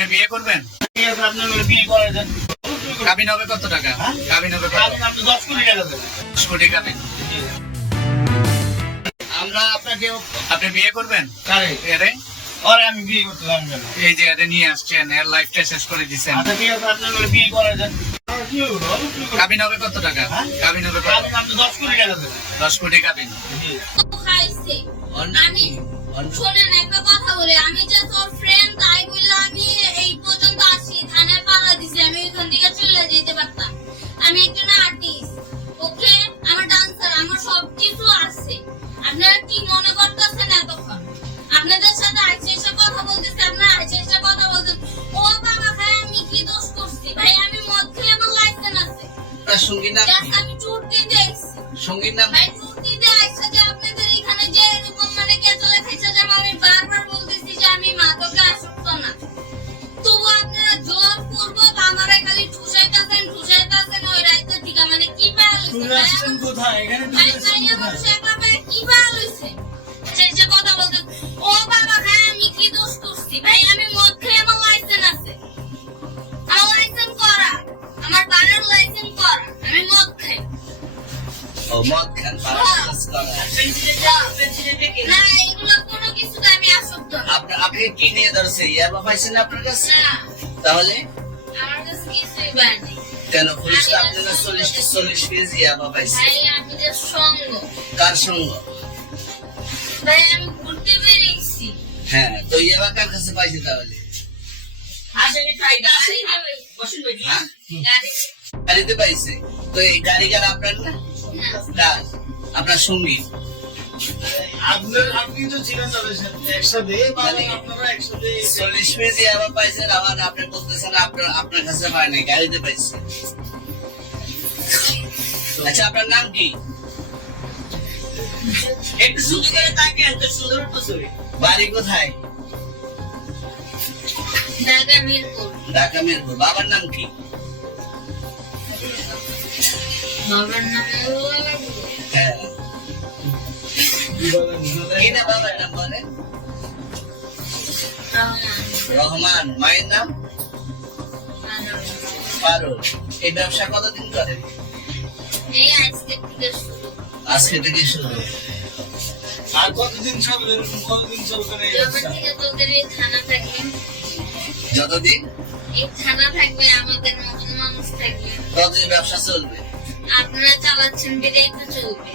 আপনি বিয়ে করবেন? কাবিন হবে কত টাকা? কাবিন হবে 10 কোটি টাকা দেবেন। 10 কোটি কাবিন। আমরা আপনাকে আপনি বিয়ে করবেন? এরে আমি বিয়ে করতে পারবো না। এই যে এরে নিয়ে আসছেন, এর লাইফটা শেষ করে দিচ্ছেন। আচ্ছা ঠিক আছে, আপনার বিয়ে করে দেন। কাবিন হবে কত টাকা? কাবিন হবে কত? আপনি 10 কোটি টাকা দেবেন। 10 কোটি কাবিন। খাইছে আমি শোনেন একটা কথা বলি, আমি যে তোর ফ্রেন্ড তাই বললে আমি এই পর্যন্ত আসি, থানায় পালা দিছি, আমি ওইখান থেকে চলে যেতে পারতাম। আমি একজন আর্টিস্ট, ওকে, আমার ডান্সার, আমার সব কিছু আছে। আপনারা কি মনে করতেছেন এতক্ষণ? আপনাদের সাথে আইসে এসে কথা বলতেছি, আপনারা আইসে এসে কথা বলতেছেন। ও বাবা ভাই, আমি কি দোষ করছি? ভাই আমি মদ খেলে আমার লাইসেন্স আছে। তার সঙ্গীর নাম কি? আমি চুট দিতে আইছি। সঙ্গীর নাম ভাই চুট দিতে আইসা যে আপনাদের এখানে যে এরকম মানে কেচলে খাইছে, যে আমি বারবার বলতেছি যে আমি মাদকে আসক্ত না, তবু আপনারা জোর করবো আমারে খালি ঠুসাইতাছেন ওই রাইতে থেকে। মানে কি পাল কোথায় এখানে ভাই ভাই আমার শেখা ভাই কি পাল হইছে যে কথা বলতে। ও বাবা ভাই, আমি কি দোষ করছি? ভাই আমি মদ খেয়ে আমার লাইসেন্স আছে, আমার লাইসেন্স করা, আমার বাড়ির লাইসেন্স করা, আমি মদ খাই মদ খান না, এগুলো কোনো কিছুতে আমি আসক্ত না। আপনি কি নিয়ে ধরছে? ইয়াবা পাইছেন আপনার কাছে? না, তাহলে আমার কাছে কিছুই বাড়ি। কেন পুলিশ তো আপনার 40 কেজি ইয়াবা পাইছে? ভাই আমি যে সঙ্গ, কার সঙ্গ? ভাই আমি ঘুরতে বেরিয়েছি। হ্যাঁ, তো ইয়াবা কার কাছে পাইছে তাহলে? হ্যাঁ? গাড়িতে পাইছে। তো এই গাড়ি কার আপনার না? কার? আপনার সঙ্গী? আপনি তো ছিলেন তাদের সাথে একসাথে, আপনারা একসাথে 40 কেজি ইয়াবা পাইছেন, আবার আপনি বলতেছেন আপনার কাছে পায় নাই, গাড়িতে পাইছে। আচ্ছা, আপনার নাম কি? একটু শুধু করে তাকে এত সুন্দর পছন্দ। বাড়ি কোথায়? ঢাকা মিরপুর। ঢাকা মিরপুর। বাবার নাম কি? বাবার নাম হ্যাঁ, কি না বাবার নাম বলেন? রহমান। মায়ের নাম? পারুল। এই ব্যবসা কতদিন করেন? এই আজকে থেকে শুরু। আজকে থেকে শুরু। আর কতদিন চলবে? কতদিন চলবে না এই যবে ব্যবসা? থেকে তোদের এই থানা থাকবে, যতদিন এই থানা থাকবে, আমাদের মতন মানুষ থাকবে, ততদিন ব্যবসা চলবে। আপনারা চালাচ্ছেন বিদায় তো চলবে।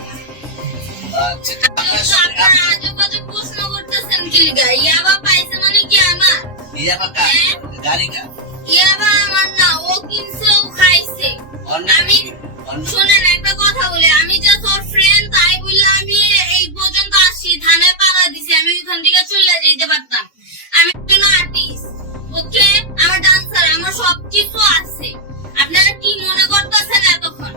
আচ্ছা, আপনার সঙ্গে- আপনারা আজব আজব প্রশ্ন করতেছেন কি লিগা? ইয়াবা পাইছে মানে কি আমার? ইয়াবা কার? গাড়ি কার? ইয়াবা আমার না, ও কিনছে, ও খাইছে। আমি শোনেন একটা কথা বলি, আমি যে তোর ফ্রেন্ড তাই বললে আমি এই পর্যন্ত আসি, থানায় পালা দিছি, আমি ওইখান থেকে চলে যেতে পারতাম। আমি একজন আর্টিস্ট, ওকে, আমার ডান্সার, আমার সব কিছু আছে। আপনারা কি মনে করতেছেন এতক্ষণ?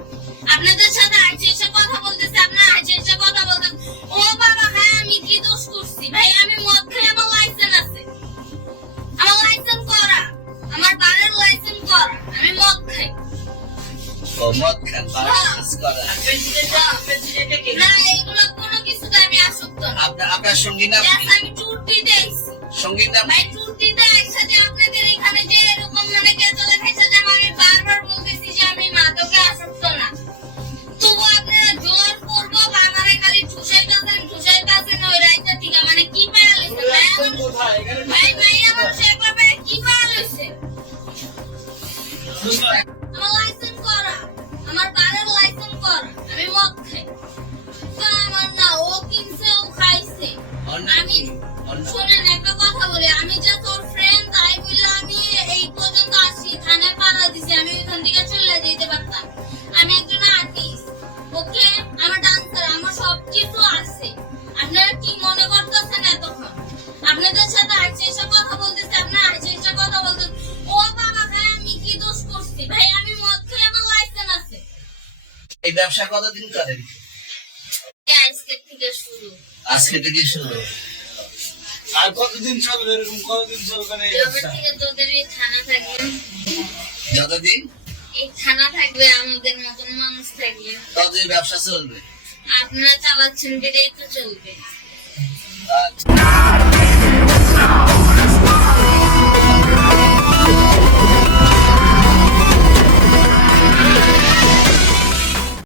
আপনাদের সাথে আইসে এসে কথা বলতেছে, আপনারা আইসে এসে কথা বলতেন। ও বাবা ভাই, আমি কি দোষ করছি? ভাই আমি মদ খেলে আমার লাইসেন্স আছে, আমার লাইসেন্স করা, আমার বাড়ির লাইসেন্স করা, আমি মদ খাই মদ খান, বাস করা। না, এগুলো কোনো কিছুতে আমি আসক্ত না। আপনার সঙ্গীর নাম Just কি? আমি ট্যুর দিতে আইছি। সঙ্গীর নাম ভাই ট্যুর দিতে আইসা যে আপনাদের এখানে যে এরকম মানে কেচলে খাইছে, যে আমি বারবার বলতেছি যে আমি মাদকে আসক্ত না, তবু আপনারা জোর করবো আমারে খালি ঠুসাইতাছেন ওই রাইতে থেকে। মানে কি পায়া লইছে? কোথায় এখানে? ভাই আমার শেখা ভাই কি পায়া লইছে? আমার লাইসেন্স করা, আমার বাড়ির লাইসেন্স করা, আমি মদ খাই। তো আমার না, ও কিনছে, ও খাইছে। আমি শোনেন একটা কথা বলি, আমি যে তোর ফ্রেন্ড তাই বললে আমি এই পর্যন্ত আসি, থানায় পালা দিছি, আমি ওইখান থেকে চলে যেতে পারতাম। আমি একজন আর্টিস্ট, ওকে, আমার ডান্সার, আমার সব কিছু আছে। আপনারা কি মনে করতেছেন এতক্ষণ? আপনাদের সাথে আইসে এসে কথা বলতেছে, আপনারা আইসে এসে কথা বলতেন। ও বাবা ভাই, আমি কি দোষ করছি? ভাই আমি মদ খেলে আমার লাইসেন্স আছে। এই ব্যবসা কতদিন করেন? এই আজকে থেকে শুরু। আজকে থেকে শুরু। আর কতদিন চলবে? এরকম কতদিন চলবে না এই যবে ব্যবসা? থেকে তোদের এই থানা থাকবে, যতদিন এই থানা থাকবে, আমাদের মতন মানুষ থাকবে, ততদিন ব্যবসা চলবে। আপনারা চালাচ্ছেন বিদায় তো চলবে। আচ্ছা।